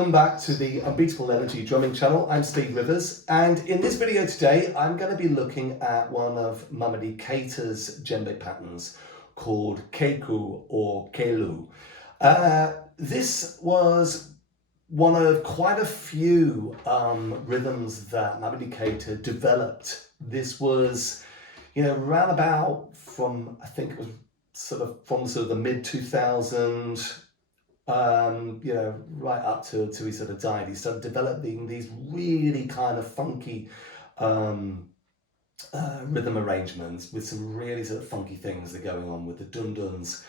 welcome back to the Unbeatable Energy Drumming channel. I'm Steve Rivers, and in this video today I'm going to be looking at one of Mamady Keïta's djembe patterns called Kaikoo or Kaloo. This was one of quite a few rhythms that Mamady Keïta developed. This was, round about from, I think it was from the mid 2000s, right up to he sort of died. He started developing these really kind of funky rhythm arrangements with some really sort of funky things that are going on with the dunduns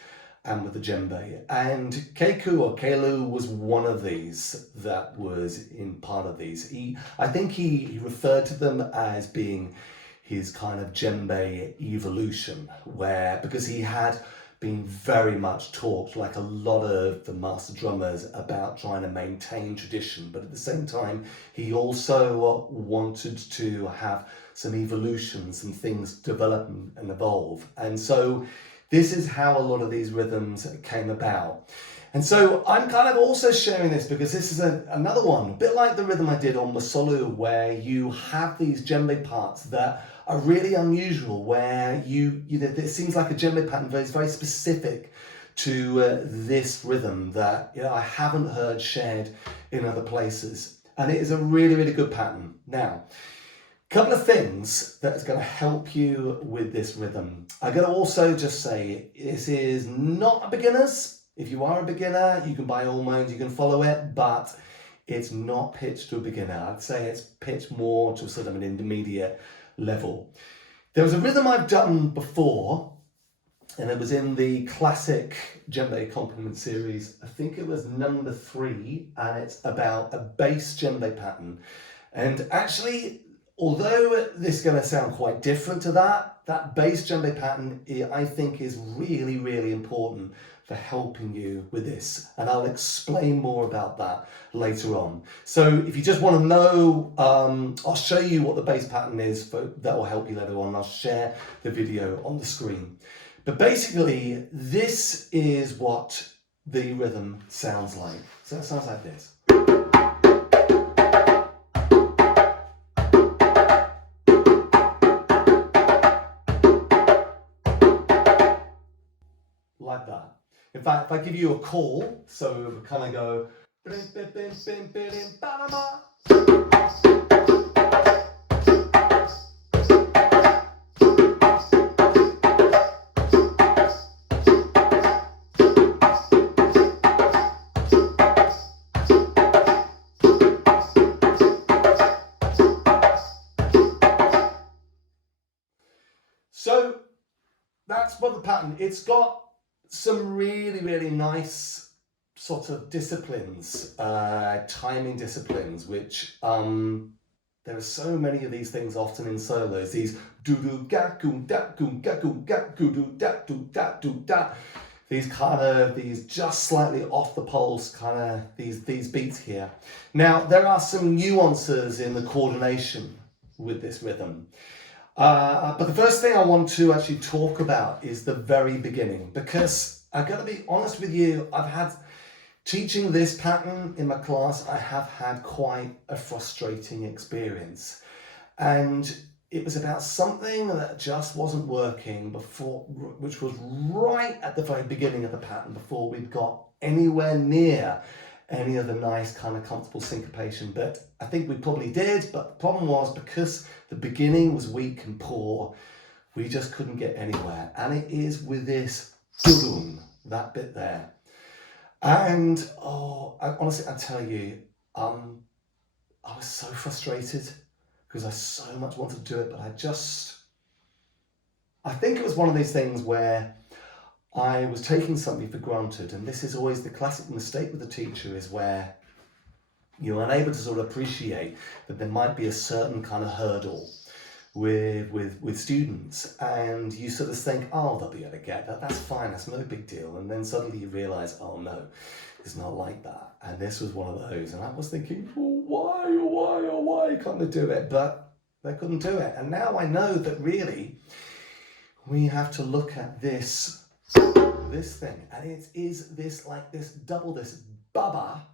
and with the djembe. And Kaikoo or Kaloo was one of these that was in part of these. I think he referred to them as being his kind of djembe evolution, because he had been very much taught, like a lot of the master drummers, about trying to maintain tradition, but at the same time he also wanted to have some evolution, some things develop and evolve. And so this is how a lot of these rhythms came about. And so I'm kind of also sharing this because this is another one, a bit like the rhythm I did on Masolu, where you have these djembe parts that are really unusual, where it seems like a djembe pattern that is very specific to this rhythm that I haven't heard shared in other places. And it is a really, really good pattern. Now, a couple of things that is going to help you with this rhythm. I'm going to also just say this is not a beginner's. If you are a beginner, you can by all means, you can follow it, but it's not pitched to a beginner. I'd say it's pitched more to sort of an intermediate level. There was a rhythm I've done before, and it was in the classic djembe accompaniment series. I think it was number 3, and it's about a bass djembe pattern. And actually, although this is going to sound quite different to that bass djembe pattern, I think is really, really important for helping you with this. And I'll explain more about that later on. So if you just want to know, I'll show you what the bass pattern is that will help you later on. I'll share the video on the screen. But basically, this is what the rhythm sounds like. So it sounds like this. Like that. In fact, if I give you a call, so we would kind of go. So that's what the pattern. It's got some really, really nice sort of disciplines, timing disciplines, which there are so many of these things often in solos. These do ga goom da goom ga goom ga goo do da do da do da. These just slightly off the pulse these beats here. Now there are some nuances in the coordination with this rhythm. But the first thing I want to actually talk about is the very beginning, because I've got to be honest with you, teaching this pattern in my class, I have had quite a frustrating experience. And it was about something that just wasn't working before, which was right at the very beginning of the pattern, before we'd got anywhere near any of the nice kind of comfortable syncopation. But I think we probably did, but the problem was because the beginning was weak and poor, we just couldn't get anywhere. And it is with this dudum, that bit there. And honestly, I tell you, I was so frustrated because I so much wanted to do it, but I think it was one of these things where I was taking something for granted, and this is always the classic mistake with the teacher, is where you're unable to sort of appreciate that there might be a certain kind of hurdle with students, and you sort of think, oh, they'll be able to get that, that's fine, that's no big deal. And then suddenly you realize, oh no, it's not like that. And this was one of those, and I was thinking, why can't they do it? But they couldn't do it. And now I know that really we have to look at this thing, and it is this double, this baba,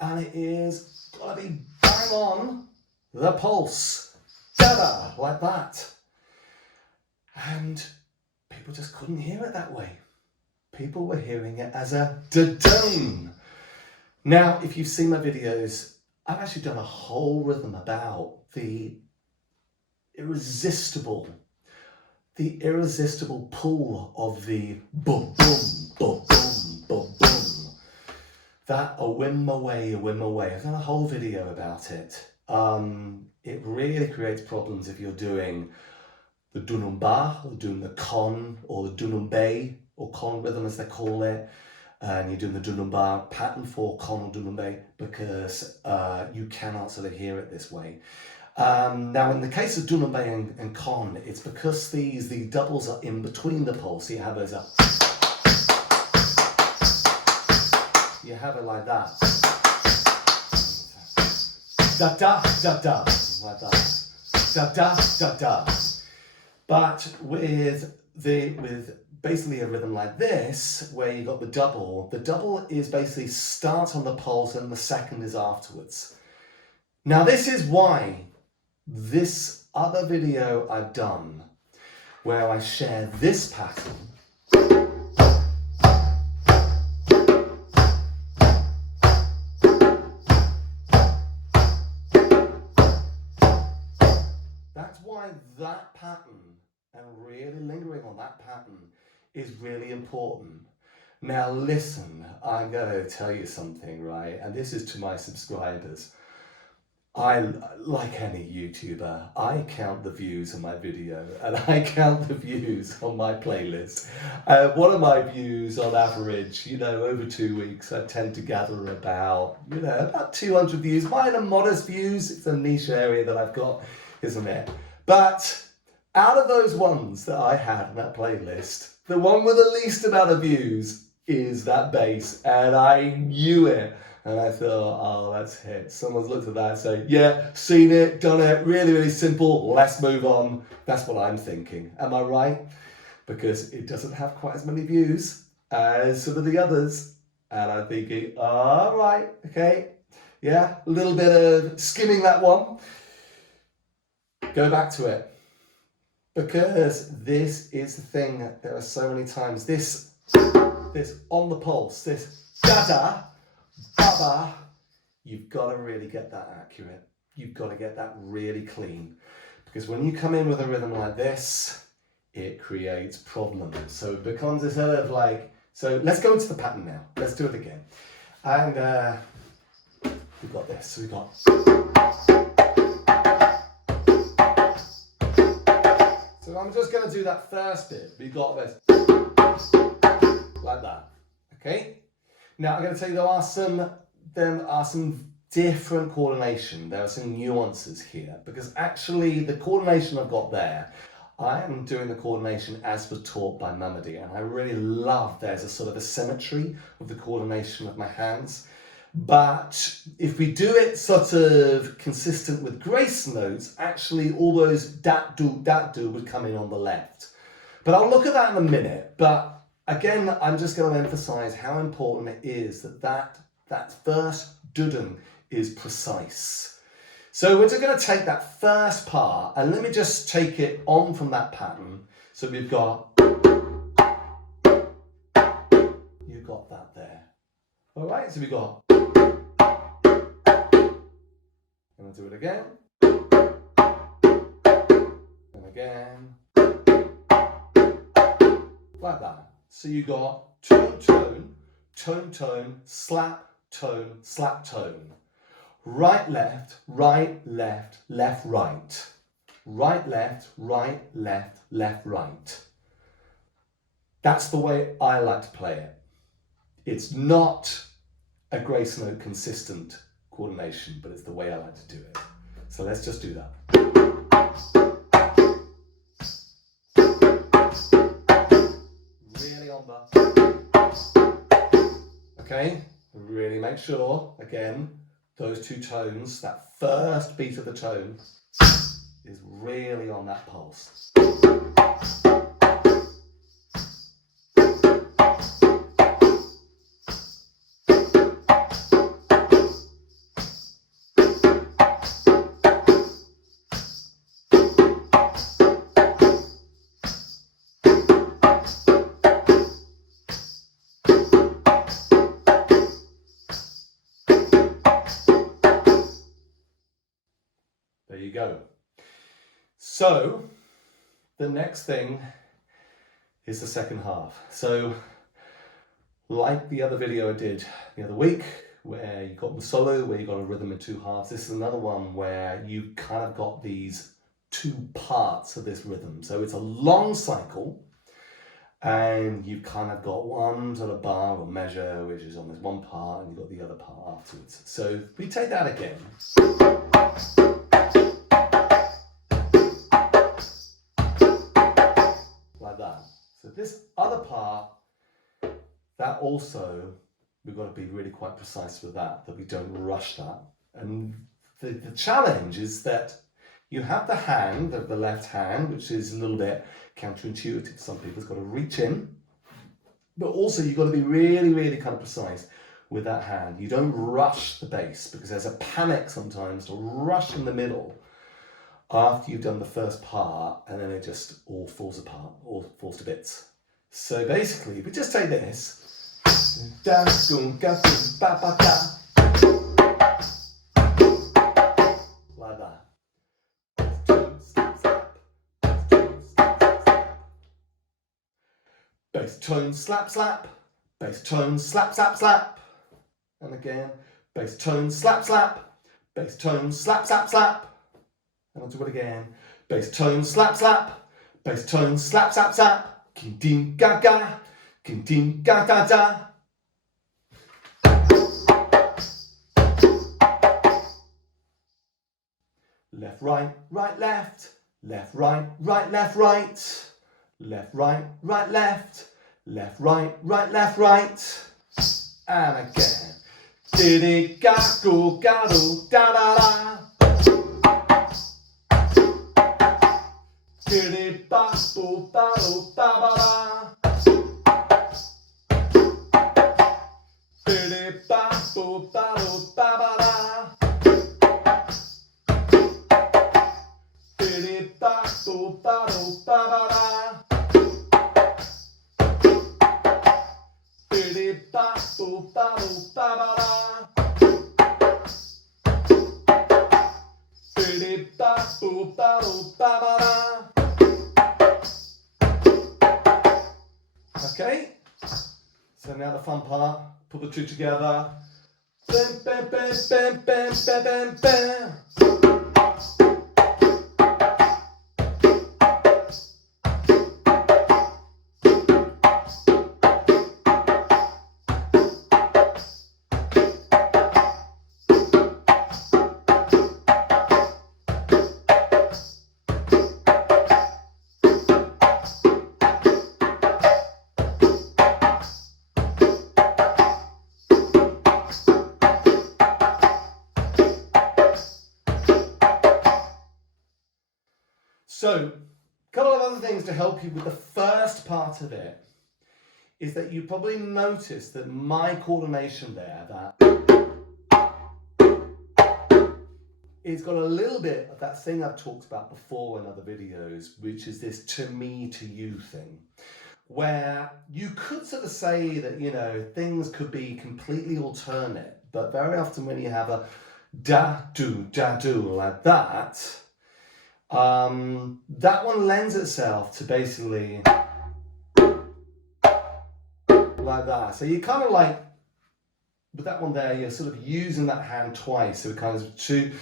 and it is gotta be bang on the pulse. Da-da, like that. And people just couldn't hear it that way. People were hearing it as a da-dum. Now, if you've seen my videos, I've actually done a whole rhythm about the irresistible pull of the boom, boom, boom, boom, boom. That a whim away. I've done a whole video about it. It really creates problems if you're doing the Dundun Ba, or doing the Con, or the Dundun Bay, or Con rhythm as they call it, and you're doing the Dundun Ba pattern for Con or Dundun Bay, because you cannot sort of hear it this way. Now, in the case of Dundun Bay and Con, it's because the doubles are in between the pulse. So you have those up. You have it like that. Da da da da, like that. Da da da da. But with basically a rhythm like this, where you got the double is basically starts on the pulse and the second is afterwards. Now this is why this other video I've done, where I share this pattern, that's why that pattern, and really lingering on that pattern, is really important. Now listen, I'm going to tell you something, right? And this is to my subscribers. I, like any YouTuber, I count the views on my video and I count the views on my playlist. What are my views on average? You know, over 2 weeks, I tend to gather about 200 views. Mine are modest views. It's a niche area that I've got, isn't it? But out of those ones that I had in that playlist, the one with the least amount of views is that bass, and I knew it. And I thought, oh, that's it. Someone's looked at that and said, yeah, seen it, done it, really, really simple, let's move on. That's what I'm thinking. Am I right? Because it doesn't have quite as many views as some of the others. And I'm thinking, all right, okay, yeah, a little bit of skimming that one. Go back to it. Because this is the thing, there are so many times, this on the pulse, this da-da, ba-ba, you've got to really get that accurate. You've got to get that really clean. Because when you come in with a rhythm like this, it creates problems. So it becomes a sort of like, so let's go into the pattern now. Let's do it again. And we've got this, so we've got... So I'm just going to do that first bit. We've got this, like that, okay? Now I'm going to tell you there are some different coordination. There are some nuances here, because actually the coordination I've got there, I am doing the coordination as was taught by Mamady, and I really love there's a sort of a symmetry of the coordination of my hands. But if we do it sort of consistent with grace notes, actually all those dat do would come in on the left. But I'll look at that in a minute. But again, I'm just going to emphasize how important it is that first dudun is precise. So we're just going to take that first part, and let me just take it on from that pattern. So we've got, you've got that there. All right, so we've got, and I'll do it again, and again, like that. So you got tone, tone, tone, tone, slap, tone, slap, tone. Right, left, right, left, left, right. Right, left, right, left, left, right. That's the way I like to play it. It's not a grace note consistent coordination, but it's the way I like to do it. So let's just do that. Really on the, okay, really make sure, again, those two tones, that first beat of the tone is really on that pulse. you go. So the next thing is the second half. So like the other video I did the other week, where you got the solo, where you got a rhythm in two halves, this is another one where you kind of got these two parts of this rhythm. So it's a long cycle, and you've kind of got one sort of bar or measure, which is on this one part, and you've got the other part afterwards. So we take that again. Like that. So this other part, that also, we've got to be really quite precise with that we don't rush that. And the challenge is that you have the hand, the left hand, which is a little bit counterintuitive. Some people's got to reach in, but also you've got to be really, really kind of precise with that hand. You don't rush the bass, because there's a panic sometimes to rush in the middle after you've done the first part, and then it just all falls apart, all falls to bits. So basically, if we just take this, like that. Bass tone, slap, slap. Bass tone, slap, slap, slap. And again, bass tone, slap, slap. Bass tone, slap, slap, slap. And I'll do it again. Bass tone, slap, slap. Bass tone, slap, slap, slap. Kin din ga ga. Kin din ga ga da. Left, right, right, left. Left, right, right, left, right. Left, right, right, left. Left, right, right, left, right. And again. Diddy ga go ga do da da da. Diddy ba bo ba do ba ba da. Diddy ba bo ba do ba ba da. Diddy ba bo ba do ba ba da. Okay, so now the fun part, put the two together. Bam, bam, bam, bam, bam, bam, bam, bam. So, a couple of other things to help you with the first part of it is that you probably noticed that my coordination there, that it's got a little bit of that thing I've talked about before in other videos, which is this to me, to you thing, where you could sort of say that, you know, things could be completely alternate, but very often when you have a da do like that, that one lends itself to basically like that. So you kind of like, with that one there, you're sort of using that hand twice. So it kind of to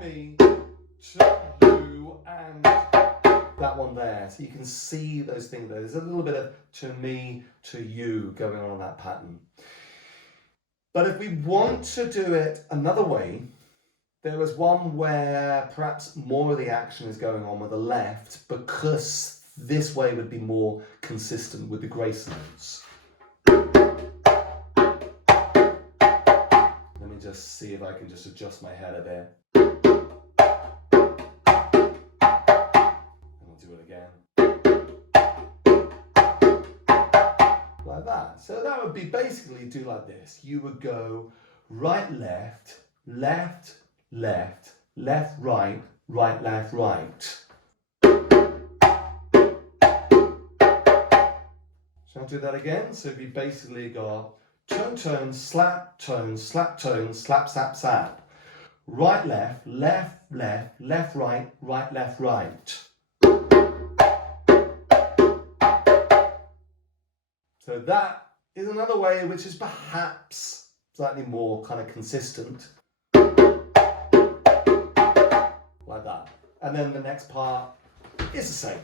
me, to you, and that one there. So you can see those things there. There's a little bit of to me, to you going on that pattern. But if we want to do it another way, there was one where perhaps more of the action is going on with the left, because this way would be more consistent with the grace notes. Let me just see if I can just adjust my head a bit. And we'll do it again. Like that. So that would be basically do like this. You would go right, left, left, left, left, right, right, left, right. Shall I do that again? So we basically got tone, tone, slap, tone, slap, tone, slap, slap, slap. Right, left, left, left, left, right, right, left, right. So that is another way which is perhaps slightly more kind of consistent. Like that. And then the next part is the same.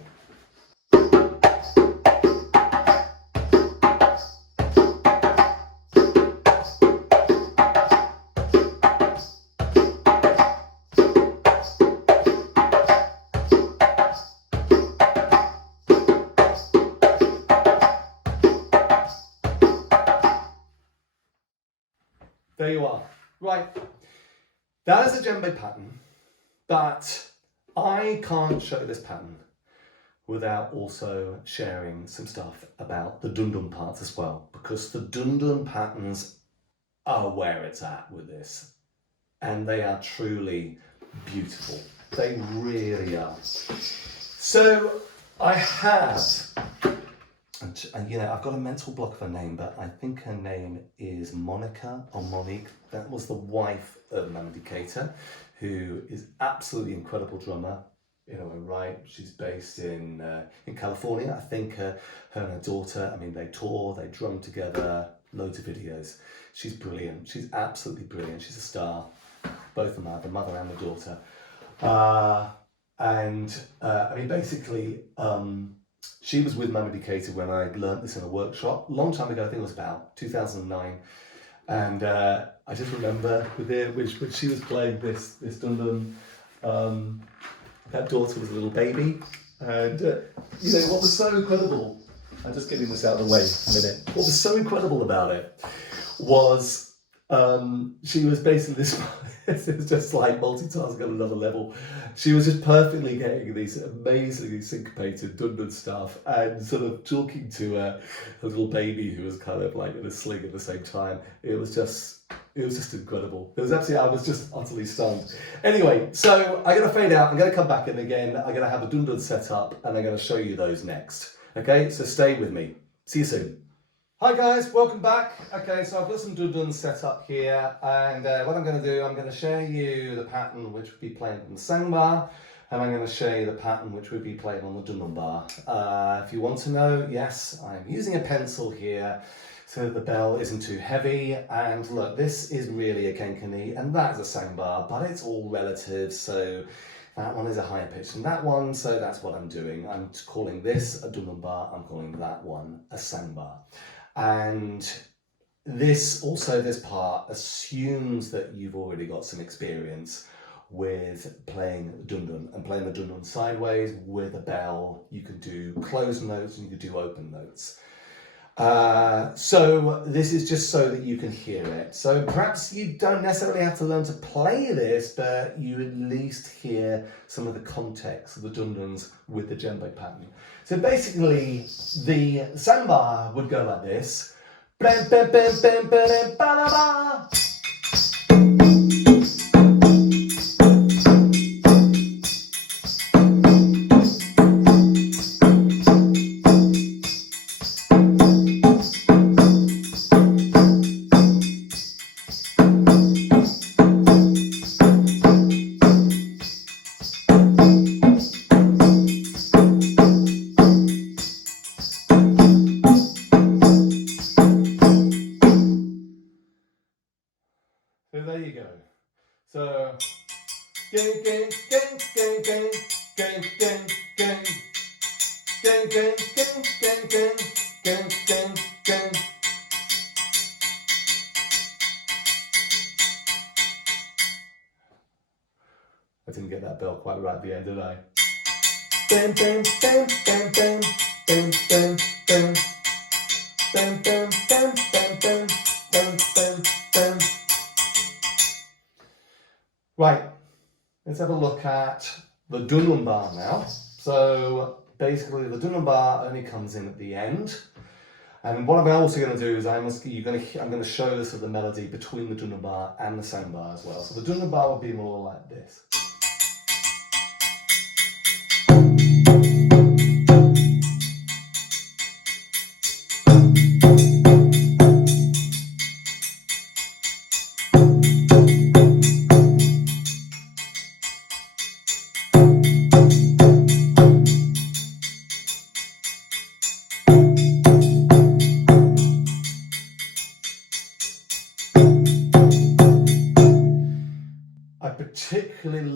There you are. Right. That is a djembe pattern, but I can't show this pattern without also sharing some stuff about the Dundun parts as well, because the Dundun patterns are where it's at with this, and they are truly beautiful. They really are. So I have, you know, I've got a mental block of a name, but I think her name is Monica or Monique. That was the wife of Mamady Keïta, who is absolutely incredible drummer in her own right. She's based in California. I think her and her daughter, I mean, they tour, they drum together, loads of videos. She's brilliant. She's absolutely brilliant. She's a star. Both of them are, the mother and the daughter. I mean, basically, she was with Mamady Keïta when I learnt this in a workshop a long time ago. I think it was about 2009, and I just remember with it, when she was playing this Dundun, that daughter was a little baby, and you know what was so incredible. I'm just getting this out of the way a minute. What was so incredible about it was she was basically this. It was just like multitasking on another level. She was just perfectly getting these amazingly syncopated Dundun stuff and sort of talking to a little baby who was kind of like in a sling at the same time. It was just incredible. It was absolutely, I was just utterly stunned. Anyway, so I'm going to fade out. I'm going to come back in again. I'm going to have a Dundun set up and I'm going to show you those next. Okay, so stay with me. See you soon. Hi guys, welcome back. Okay, so I've got some Dundun set up here, and what I'm going to do, I'm going to show you the pattern which would be played on the sang bar, and I'm going to show you the pattern which would be played on the Dundun bar. If you want to know, yes, I'm using a pencil here so that the bell isn't too heavy, and look, this is really a kenkani, and that is a sang bar, but it's all relative, so that one is a higher pitch than that one, so that's what I'm doing. I'm calling this a Dundun bar, I'm calling that one a sang bar. And this part assumes that you've already got some experience with playing Dundun and playing the Dundun sideways with a bell. You can do closed notes and you can do open notes. So this is just so that you can hear it. So perhaps you don't necessarily have to learn to play this, but you at least hear some of the context of the Dunduns with the djembe pattern. So basically, the samba would go like this. So there you go. So gang gang gang gang gang gang gang gang gang gang gang gang gang gang gang gang. I didn't get that bell quite right at the end, did I? Bam bam bam bam bam bam bam bam bam bam bam bam bam bam bam bam. Right, let's have a look at the Dundun bar now. So basically the Dundun bar only comes in at the end. And what I'm also going to do is I'm going to show this of the melody between the Dundun bar and the sang bar as well. So the Dundun bar will be more like this.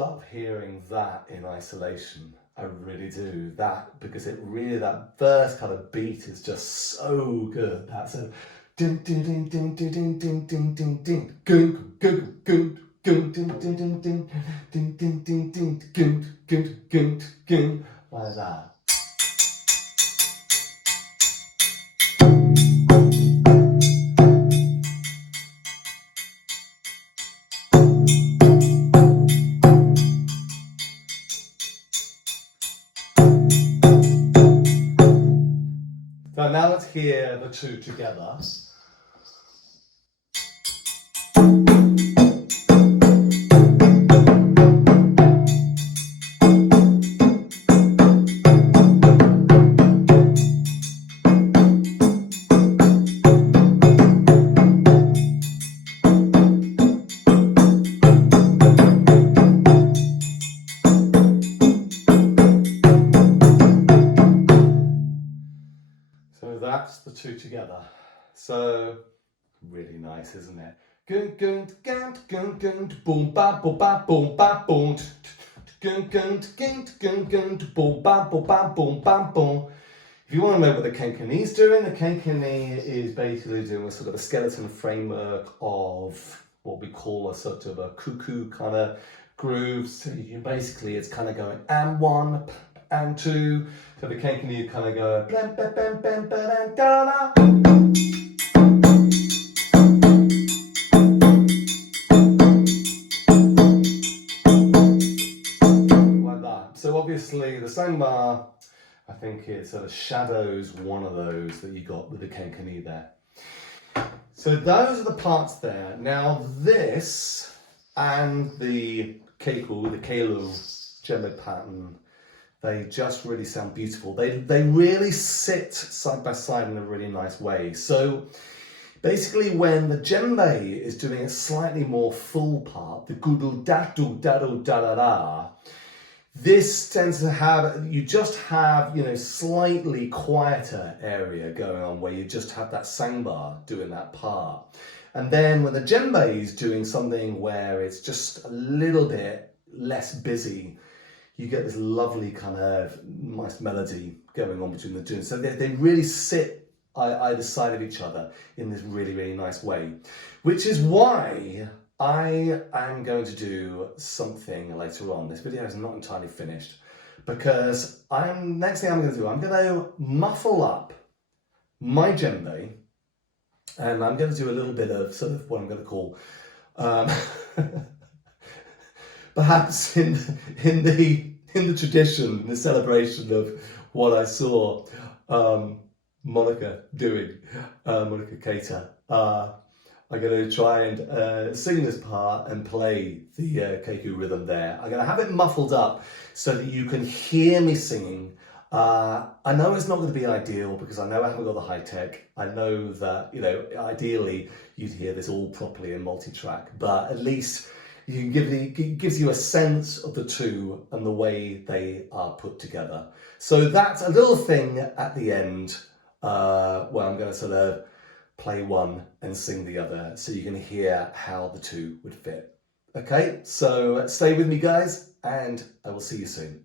love hearing that in isolation. I really do. That, because it really, that first kind of beat is just so good. That's a ding ding ding ding ding ding ding ding ding ding goon goon goon goon ding ding ding ding ding ding ding ding goon goon goon goon, like that. So now let's hear the two together. So that's the two together. So really nice, isn't it? Gun gun gun gun gun boom ba boom ba boom ba boom. Gun gun gun gun gun boom ba boom ba boom ba boom. If you want to know what the Kankanese doing, the Kankane is basically doing a sort of a skeleton framework of what we call a sort of a cuckoo kind of groove. So you basically, it's kind of going and one and two. So the Kankanese kind of go blam, blam, blam, blam, blam, da, da. Like that. So obviously the sangma, I think it sort of shadows one of those that you got with the Kankanese there. So those are the parts there. Now this and the Kaikoo, the Kaloo Djembe pattern, they just really sound beautiful. They really sit side by side in a really nice way. So basically when the djembe is doing a slightly more full part, the gudu datu dadu da da da, this tends to have, you just have, you know, slightly quieter area going on where you just have that sangbar doing that part. And then when the djembe is doing something where it's just a little bit less busy, you get this lovely kind of nice melody going on between the two. So they really sit either side of each other in this really, really nice way, which is why I am going to do something later on. This video is not entirely finished because next thing I'm going to do, I'm going to muffle up my djembe and I'm going to do a little bit of sort of what I'm going to call perhaps in the tradition, in the celebration of what I saw Monica doing, Mamady Keïta. I'm going to try and sing this part and play the Kaikoo rhythm there. I'm going to have it muffled up so that you can hear me singing. I know it's not going to be ideal because I know I haven't got the high tech. I know that, you know, ideally you'd hear this all properly in multi-track, but at least you can it gives you a sense of the two and the way they are put together. So that's a little thing at the end where I'm going to sort of play one and sing the other so you can hear how the two would fit. Okay, so stay with me guys and I will see you soon.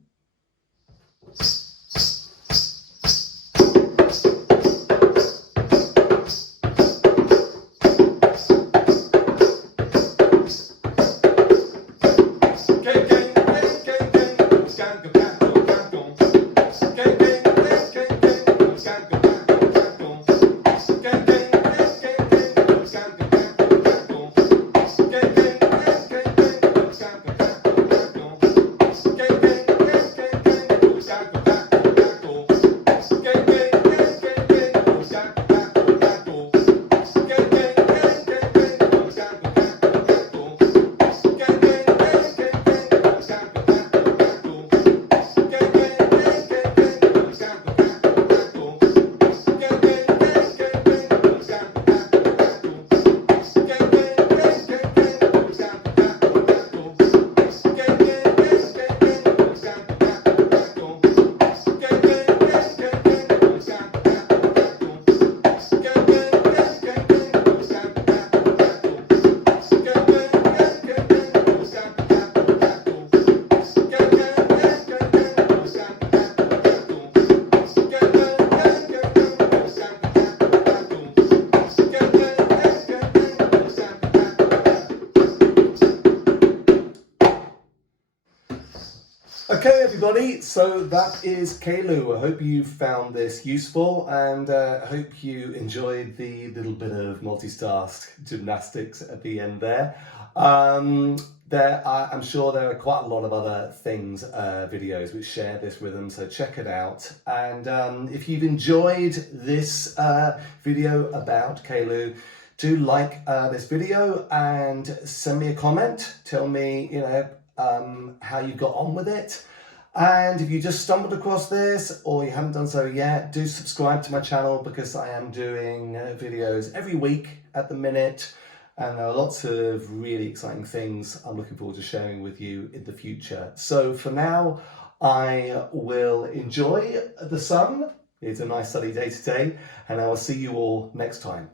everybody. So that is Kaloo. I hope you found this useful, and I hope you enjoyed the little bit of multitask gymnastics at the end there. I'm sure there are quite a lot of other things, videos which share this rhythm, so check it out. And if you've enjoyed this video about Kaloo, do like this video and send me a comment. Tell me, how you got on with it. And if you just stumbled across this or you haven't done so yet, do subscribe to my channel, because I am doing videos every week at the minute, and there are lots of really exciting things I'm looking forward to sharing with you in the future. So for now, I will enjoy the sun. It's a nice sunny day today, and I will see you all next time.